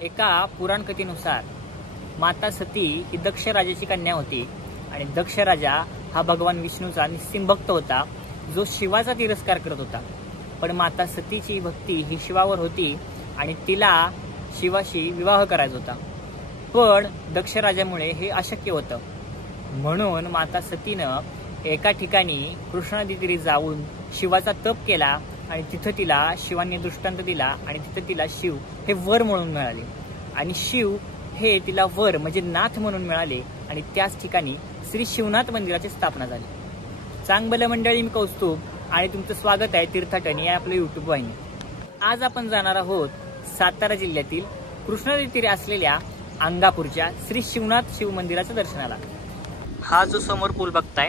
एका पुराण कथेनुसार माता सती ही दक्ष राजाची कन्या होती आणि दक्ष राजा हा भगवान विष्णूचा निस्सीम भक्त होता, जो शिवाचा तिरस्कार करत होता। पण माता सतीची भक्ती ही शिवावर होती आणि तिला शिवाशी विवाह करायचा होता, पण दक्ष राजामुळे हे अशक्य होतं। म्हणून माता सतीनं एका ठिकाणी कृष्णा नदीतीरी जाऊन शिवाचा तप केला आणि तिथं तिला शिवाने दृष्टांत दिला आणि तिथं तिला शिव हे वर म्हणून मिळाले आणि शिव हे तिला वर म्हणजे नाथ म्हणून मिळाले आणि त्याच ठिकाणी श्री शिवनाथ मंदिराची स्थापना झाली। चांगलं मंडळी, मी कौस्तुभ आणि तुमचं स्वागत आहे तीर्थाटन या आपल्या YouTube वाहिनी। आज आपण जाणार आहोत सातारा जिल्ह्यातील कृष्णा नदीतीरी असलेल्या अंगापूरच्या श्री शिवनाथ शिव मंदिराच्या दर्शनाला। हा जो समोर पूल बघताय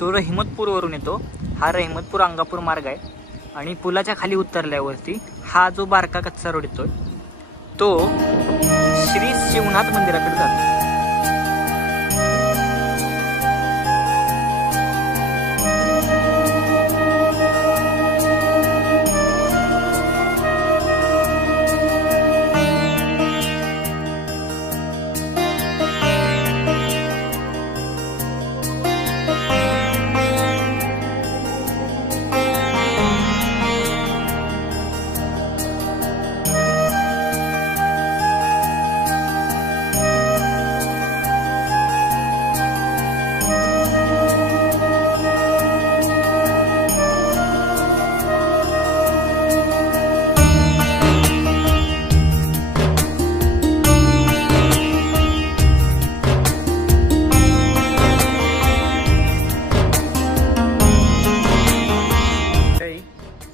तो रहिमतपूर वरून येतो। हा रहिमतपूर अंगापूर मार्ग आहे आणि पुलाच्या खाली उतरल्यावरती हा जो बारका कच्चा रोड येतोय तो श्री शिवनाथ मंदिराकडे जातो।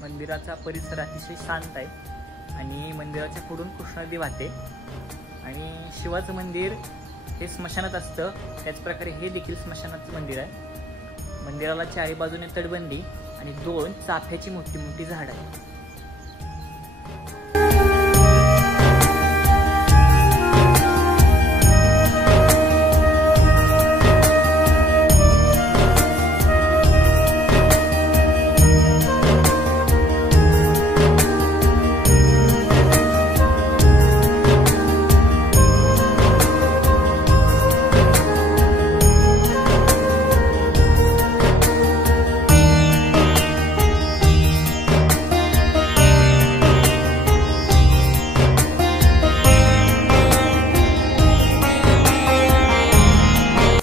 मंदिराचा परिसर अतिशय शांत आहे आणि मंदिराच्या पुढून कृष्णा नदी वाहते आणि शिवाचं मंदिर हे स्मशानात असतं, त्याच प्रकारे हे देखील स्मशानाचं मंदिर आहे। मंदिराला चारी बाजूने तटबंदी आणि 2 चाफ्याची मोठी मोठी झाडं आहेत।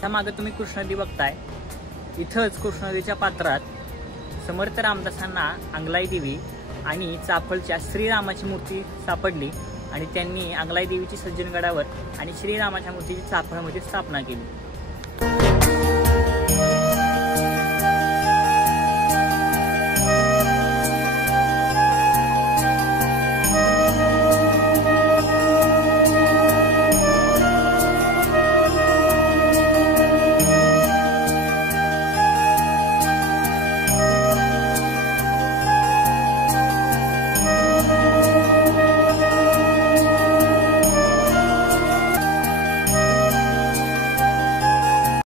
मागे तुम्ही कृष्णा नदी बघताय, इथंच कृष्णा नदीच्या पात्रात समर्थ रामदासांना अंगलाई देवी आणि चाफळच्या श्रीरामाची मूर्ती सापडली आणि त्यांनी अंगलाई देवीची सज्जनगडावर आणि श्रीरामाच्या मूर्तीची चाफळमध्ये स्थापना केली।